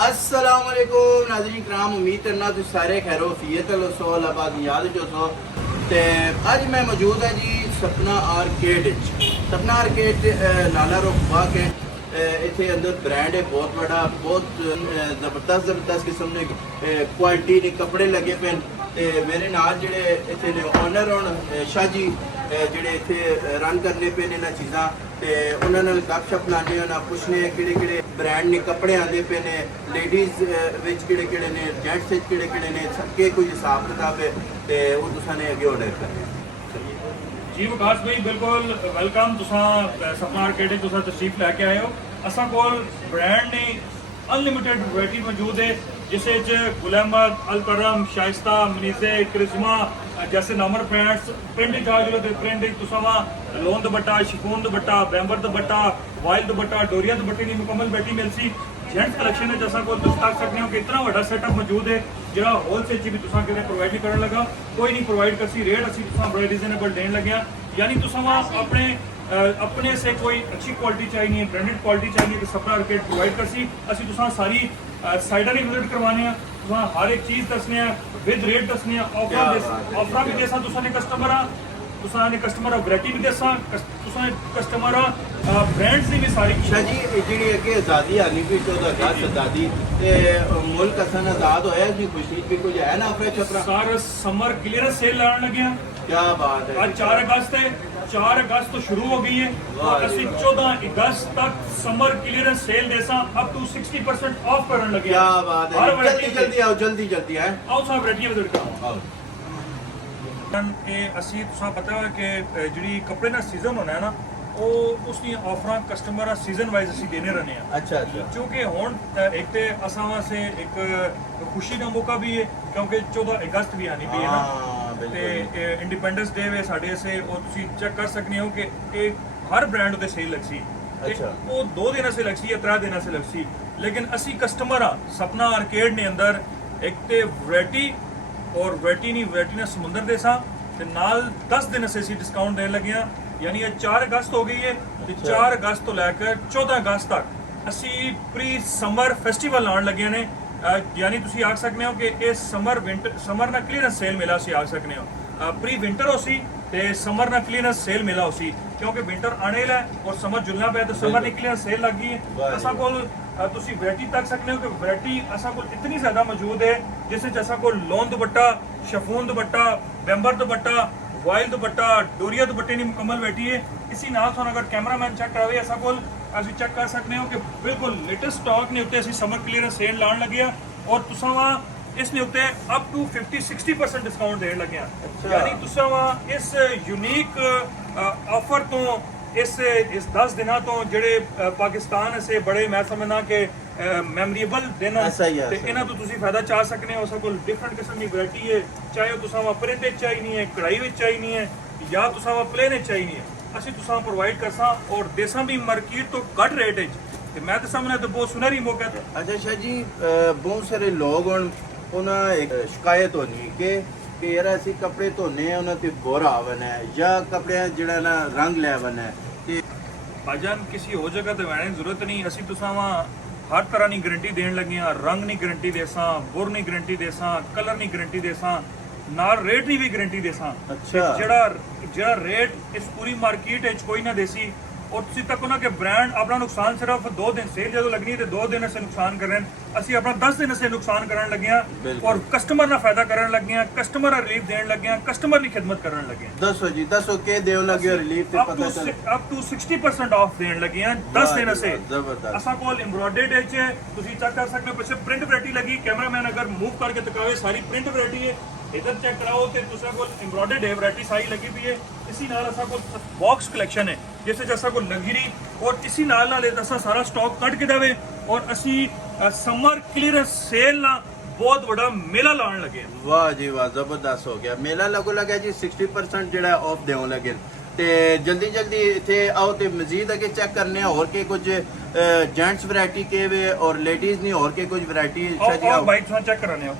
अस्सलाम वालेकुम नाज़रीन कराम, उम्मीद करना तुम सारे खैरो वफियत सोल आबाद याद जो सो ते अज मैं मौजूद है जी सपना आर्केड। सपना आर्केड नाला रुखवा के इतने अंदर ब्रांड है बहुत बड़ा, बहुत जबरदस्त किस्म के क्वालिटी के कपड़े लगे पे। मेरे नाल जेडे इतने ने ओनर होन शाह जी जेडे इतने रन करने पे इन्होंने चीज़ा ते उन्होंने गपशप लाने उन्हें पुछने कि ब्रांड ने कपड़े आते पे ने, लेडीज़ कि ने, जेंट्स कि ने, सबके कुछ हिसाब किताब है तो वो तुसाने अगे ऑर्डर करने जी। विकास भाई बिल्कुल वेलकम। तुसा सपना आर्केड तुसा तशरीफ लैके आए हो। असा कोल ब्रांड ने अनलिमिटेड वैरायटी मौजूद है जिसे गुलहमद, अलकरम, शाइस्ता, मनीजे, करिश्मा जैसे नंबर प्रिंट चार्ज प्रिंट तुसा लोन दुपट्टा, शिफोन दुपट्टा, बैम्बर दुपट्टा, वाइल्ड दुपट्टा, डोरिया दुपट्टे की मुकम्मल वैरायटी मिलसी। जेंट्स कलेक्शन है जैसा को तुम तक सकते हो कि इतना बड़ा सेटअप मौजूद है जो होलसेल भी तुसा कितने प्रोवाइड नहीं करने लगा, कोई नहीं प्रोवाइड करसी। रेट असी तुसा बड़े रिजनेबल देने लगे, यानी तुसा अपने से कोई अच्छी क्वालिटी चाहिए, ब्रांडेड क्वालिटी चाहिए तो सपना आर्केड प्रोवाइड करसी। असी तुसा सारी साइडा नहीं विजिट करवाने, तुसा हर एक चीज़ दसने विद रेट दसने, ऑफर भी देसा तुसा ने कस्टमर वैरायटी भी देसा तुसा कस्टमर ब्रांड्स की भी सारी। शाह जी जी अगे आज़ादी आनी भी 14 अगस्त आज़ादी मुल्क असन आज़ाद होया, इसकी खुशी भी कुछ है ना अपने छपरा सारा समर क्लियरेंस सेल लाने लगे हैं। क्या बात है। आज 4 अगस्त है, 4 अगस्त तो शुरू हो गई है और असि 14 अगस्त तक समर क्लियरेंस सेल देसा अप टू 60% ऑफ करने लगे। क्या बात है। जल्दी आओ, जल्दी है आओ साहब वैरायटी विजिट करो। कि असी तुसा पता है कि जी कपड़े का सीजन होना है ना, वो उसकी ऑफर कस्टमर सीजन वाइज असी देने रहने हैं। अच्छा क्योंकि हुण एक तो असा वास्ते एक खुशी का मौका भी है क्योंकि 14 अगस्त भी आनी भी है ना, ते इंडिपेंडेंस डे वे साडे से और तुसी चेक कर सकते हो कि एक हर ब्रांड उते सेल लगसी। अच्छा। वो 2 दिन से लगसी या 3 दिन से लगसी, लेकिन असी कस्टमर सपना आर्केड ने अंदर एक तो वैरायटी और वैरायटी ने समुंदर दे सा ते नाल 10 दिन से असी डिस्काउंट देने लगे हैं। यानी ये 4 अगस्त हो गई है, 4 अगस्त तो लैकर 14 अगस्त तक असी प्री समर फेस्टिवल आने लगे ने। यानी तुसी आख सकते हो कि ये समर ना क्लीयरेंस सेल मिला सी आख सकते हो। प्री विंटर हो सी ते समर ना क्लीयरेंस सेल मिला हो सी, क्योंकि विंटर आने ला और समर जुलना पे तो समर की क्लीयरेंस सेल लग गई है। असा कोल तुसी वैरायटी तक सकते हो कि वैरायटी असा कोल इतनी ज़्यादा मौजूद है जिससे असा कोल लोन दुपट्टा, शफून दुपट्टा, बैम्बर दुपट्टा, वाइल्ड दुपट्टा, डोरिया दुपट्टे की मुकम्मल वैरायटी है। इसी नाल सुन अगर कैमरामैन चेक करावे असा कोल असी चेक कर सकते हो कि बिल्कुल लेटेस्ट स्टॉक ने उत्ते असी समर क्लीयरेंस सेल लाने लगे और तुसा इसने उत्ते अप टू 50-60% डिस्काउंट देने लगे। यानी तुसा इस यूनिक ऑफर तो इस 10 दिन तो जेडे पाकिस्तान से बड़े मैं समझना कि मैमोरेबल दिन इन्हों तो तुसी फायदा चाह सकते हो। कोल डिफरेंट किस्म की वैरायटी है, चाहे तुसा प्रिंट चाहिए है, कढ़ाई चाहिए है या तुसा प्लेन चाहिए है, असी तुसा प्रोवाइड करसा और देसा भी मार्केट तो घट रेट है। मैं तो समझना तो बहुत सुनहरी मौका है। अच्छा शाह जी, बहुत सारे लोग उन्हें शिकायत होनी कि यार असी कपड़े धोने उन्होंने बोरा आवन है या कपड़े जड़ा ना रंग लैवन है कि भाईजान किसी हो जगह तो वैने जरूरत नहीं। असी तुसा हर तरह की गारंटी देने लगे हैं, रंग की गारंटी देसा, बुर की गारंटी देसा, कलर की गारंटी देसा, नाल रेट की भी गारंटी देसा। अच्छा। जड़ा रेट इस पूरी मार्केट कोई ना देसी और तुसी तक ना कि ब्रांड अपना नुकसान सिर्फ 2 दिन सेल जो लगनी है 2 दिन से नुकसान कर रहे हैं, असी अपना 10 दिन से नुकसान करने लगे हैं और कस्टमर ना फायदा करने लगे हैं, कस्टमर रिलीफ देने लगे हैं, कस्टमर की खिदमत करने लगे हैं। दसो के देव लगे रिलीफ अप टू 60% ऑफ देने लगे हैं 10 दिन से। असा कोल एम्ब्रॉयडर्ड है, तुसी चेक कर सकते हो पीछे प्रिंट वैरायटी लगी। कैमरामैन अगर मूव करके दिखावे सारी प्रिंट वैरायटी है, इधर चेक कराओ तो तुसा कोल एम्ब्रॉयडर्ड है वैरायटी सारी लगी हुई है। इसी नाल असा कोल बॉक्स कलेक्शन है जिससे जैसा कोई लग्जरी और इसी नाल असा सारा स्टॉक कट के देवे और असी समर क्लियरेंस सेल ना बहुत बड़ा मेला लाने लगे। वाह जी वाह, जबरदस्त हो गया मेला। लगो लगे जी 60% जो ऑफ देव लगे ते जल्दी इतने आओ तो मजीद अगे चेक करने और के कुछ जेंट्स वैरायटी के वे और लेडीज नहीं और के कुछ वैरायटी भाई चेक कराने हो।